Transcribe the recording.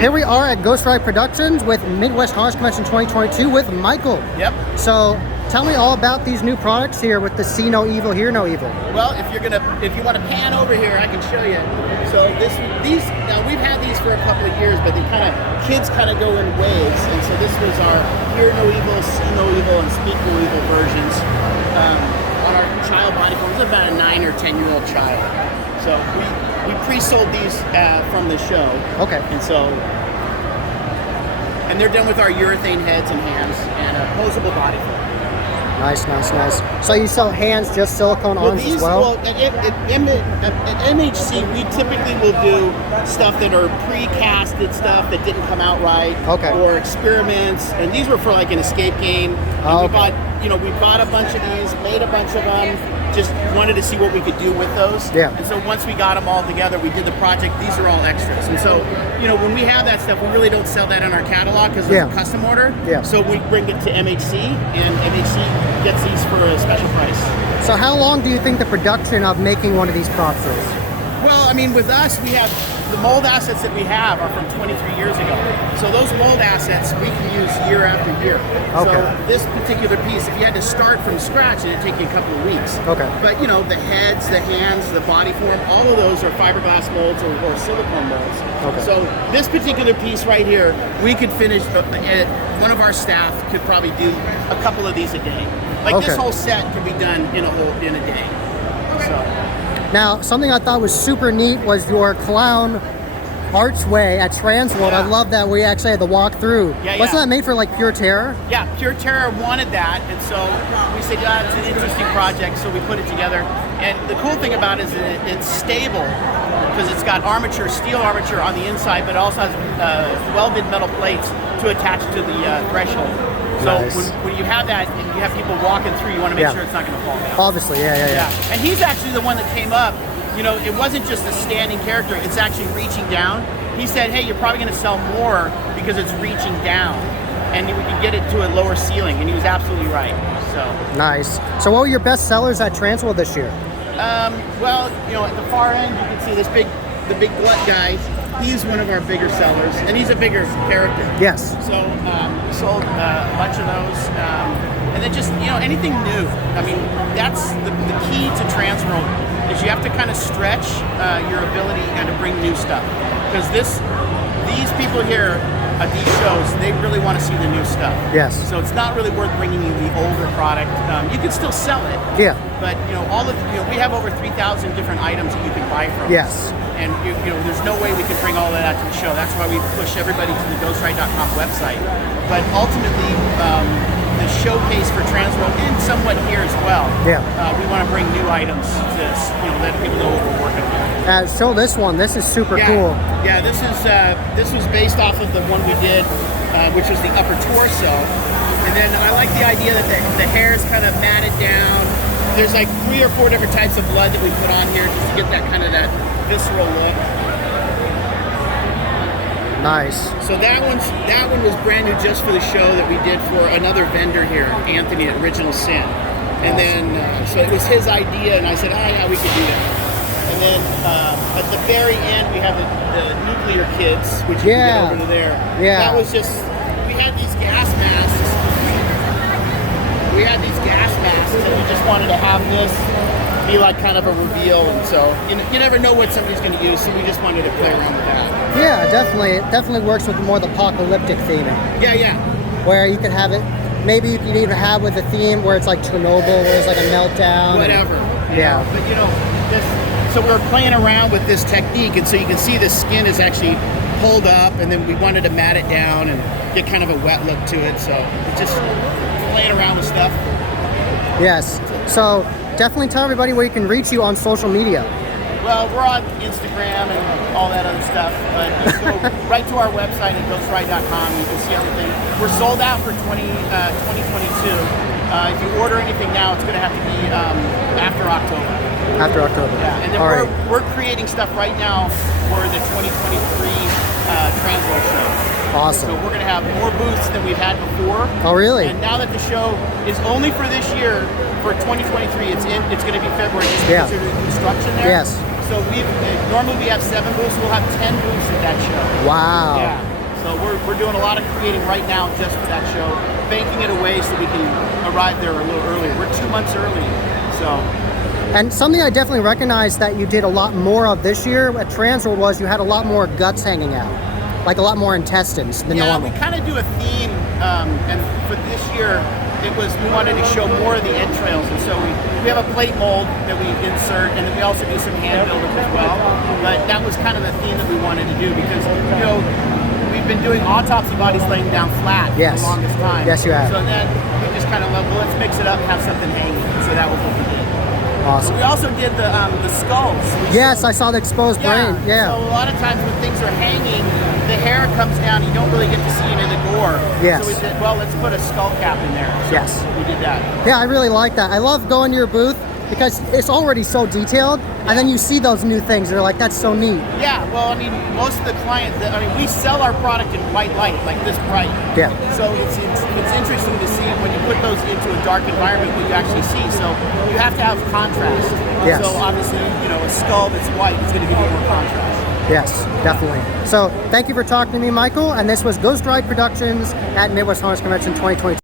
Here we are at Ghost Ride Productions with Midwest Haunts Convention 2022 with Michael. Yep. So tell me all about these new products here with the See No Evil, Hear No Evil. Well, if you want to pan over here, I can show you. So now we've had these for a couple of years, but kids kind of go in waves, and so this was our Hear No Evil, See No Evil, and Speak No Evil versions on our child body form. It was about a 9 or 10-year-old child. So we pre-sold these from the show. Okay. And they're done with our urethane heads and hands and a posable body form. Nice, nice, nice. So you sell hands, just silicone arms as well? Well, at MHC, we typically will do stuff that are pre-casted stuff that didn't come out right. Okay. Or experiments. And these were for like an escape game. And we bought a bunch of these, made a bunch of them, just wanted to see what we could do with those. Yeah. And so once we got them all together, we did the project. These are all extras. And so, when we have that stuff, we really don't sell that in our catalog because it's a custom order. Yeah. So we bring it to MHC, and MHC gets these for a special price. So how long do you think the production of making one of these props is? Well, I mean, with us, we have the mold assets that we have are from 23 years ago. So those mold assets we can use year after year. Okay. So this particular piece, if you had to start from scratch, it'd take you a couple of weeks. Okay. But the heads, the hands, the body form, all of those are fiberglass molds or silicone molds. Okay. So this particular piece right here, we could finish. One of our staff could probably do a couple of these a day. Like this whole set can be done in a day. So. Now, something I thought was super neat was your clown archway at Transworld. I love that we actually had to walk through. Wasn't that made for like Pure Terror? Yeah, Pure Terror wanted that, and so we said, it's an interesting project, so we put it together. And the cool thing about it is that it's stable because it's got steel armature on the inside, but it also has welded metal plates to attach to the threshold. So when you have that and you have people walking through, you want to make sure it's not going to fall down. Obviously, yeah. And he's actually the one that came up. It wasn't just a standing character, it's actually reaching down. He said, hey, you're probably going to sell more because it's reaching down and we can get it to a lower ceiling, and he was absolutely right. So nice. So what were your best sellers at Transworld this year? Well, at the far end you can see the big glut guy. He's one of our bigger sellers, and he's a bigger character. Yes. So we sold a bunch of those, and then just anything new. I mean, that's the key to Transworld is you have to kind of stretch your ability and to bring new stuff, because these people here at these shows, they really want to see the new stuff. Yes. So it's not really worth bringing you the older product. You can still sell it. Yeah. But we have over 3,000 different items that you can buy from. Yes. And there's no way we can bring all of that to the show. That's why we push everybody to the ghostride.com website. But ultimately, the showcase for Transworld and somewhat here as well. Yeah. We want to bring new items to let people know what we're working on. So this is super cool. Yeah, this was based off of the one we did, which was the upper torso. And then I like the idea that the hair is kind of matted down. There's like 3 or 4 different types of blood that we put on here just to get that kind of that visceral look. Nice. So that one was brand new just for the show that we did for another vendor here, Anthony at Original Sin. And then so it was his idea, and I said, yeah, we could do that. And then at the very end we have the nuclear kids, which you can get over to there. Yeah. That was just, we had these gas masks. And we just wanted to have this be like kind of a reveal, and so you never know what somebody's going to use, so we just wanted to play around with that. Yeah, it definitely works with more the apocalyptic theming. Yeah. Where you could have it, maybe you could even have with a theme where it's like Chernobyl, where it's like a meltdown. Whatever. Yeah. But so we were playing around with this technique, and so you can see the skin is actually pulled up, and then we wanted to mat it down and get kind of a wet look to it, so it's just playing around with stuff. Yes. So definitely tell everybody where you can reach you on social media. Well, we're on Instagram and all that other stuff, but you can go right to our website at ghostride.com. You can see everything. We're sold out for 2022. If you order anything now, it's going to have to be after October. After October. Yeah, and then we're creating stuff right now for the 2023 Transworld show. Awesome. So we're going to have more booths than we've had before. Oh, really? And now that the show is only for this year, for 2023, it's going to be February just because of the construction there. Yes. So normally we have 7 booths. We'll have 10 booths at that show. Wow. Yeah. So we're doing a lot of creating right now just for that show, banking it away so we can arrive there a little earlier. We're 2 months early. So. And something I definitely recognized that you did a lot more of this year at Transworld was you had a lot more guts hanging out, like a lot more intestines than normal. Yeah, we kind of do a theme, and for this year, we wanted to show more of the entrails, and so we have a plate mold that we insert, and then we also do some hand builders as well. But that was kind of the theme that we wanted to do because, you know, we've been doing autopsy bodies laying down flat for the longest time. Yes, you have. So then we just kind of well, let's mix it up and have something hanging. So that was what we did. Awesome. We also did the skulls. Yes, I saw the exposed brain. Yeah. So a lot of times when things are hanging, the hair comes down. You don't really get to see into the gore. Yes. So we said, well, let's put a skull cap in there. So yes. We did that. Yeah, I really like that. I love going to your booth because it's already so detailed, and then you see those new things, and you're like, that's so neat. Yeah, well, I mean, most of the clients, we sell our product in white light, like this bright. Yeah. So it's interesting to see when you put those into a dark environment what you actually see. So you have to have contrast. Yes. So obviously, you know, a skull that's white is going to give you more contrast. Yes, definitely. So thank you for talking to me, Michael, and this was Ghost Ride Productions at Midwest Harness Convention 2022.